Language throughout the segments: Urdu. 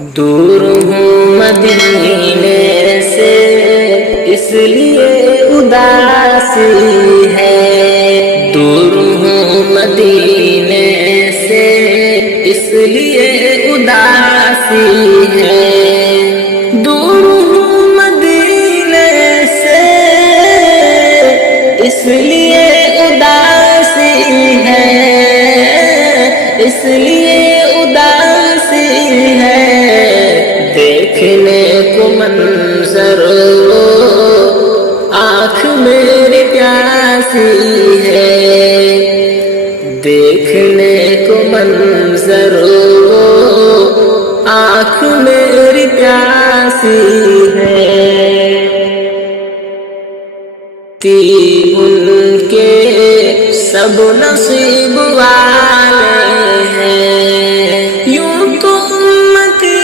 دور ہوں مدینے سے اس لیے اداسی ہے، دور ہوں مدینے سے اس لیے اداسی ہے، دور ہوں مدینے سے اس لیے اداسی ہے، اس لیے اداسی ہے، دیکھنے کو منظر وہ آنکھ میری پیاسی ہے، دیکھنے کو منظر وہ آنکھ میری پیاسی ہے، تھی ان کے سب نصیب والے ہیں، یوں تو امتی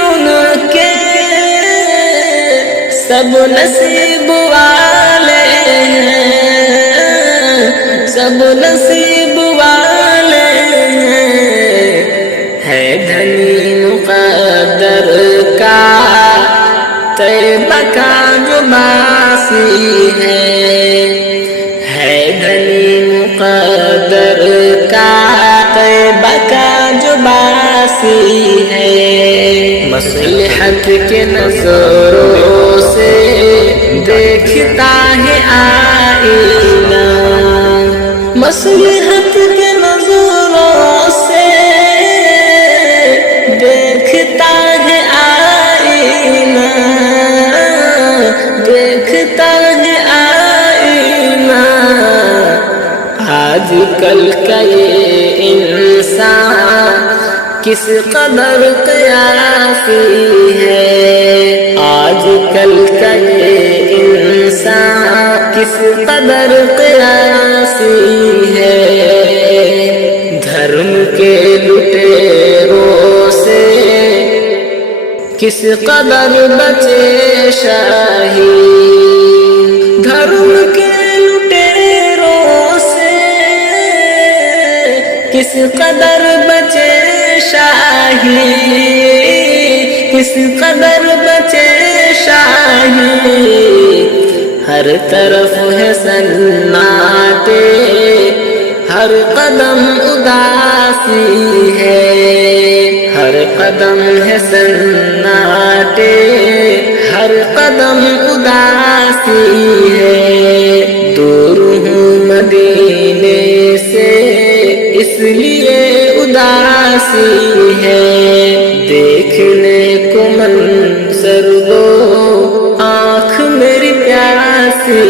ان کے سب نصیب والے ہیں، سب نصیب والے ہیں، ہے دھنی مقدر کا طیبہ کا جو باسی ہے دھنی مقدر کا طیبہ کا جو باسی ہے، مصلحت کے نظروں سے دیکھتا ہے آئینہ، مصلحت کے نظروں سے دیکھتا ہے آئینہ، دیکھتا ہے آئینہ، آج کل کا یہ انسان کس قدر قیاسی ہے، آج کل کا یہ انسان کس قدر قیاسی ہے، دھرم کے لٹیروں سے کس قدر بچے شاہی، دھرم کے لٹیروں سے کس قدر بچے شاہی، کس قدر بچے شاہی، ہر طرف ہے سناٹے، ہر قدم اداسی ہے، ہر قدم ہے سناٹے، ہر قدم اداسی ہے، دور ہوں مدینے سے اس لیے اداسی ہے، دیکھنے کو منظر وہ آنکھ میری پیاسی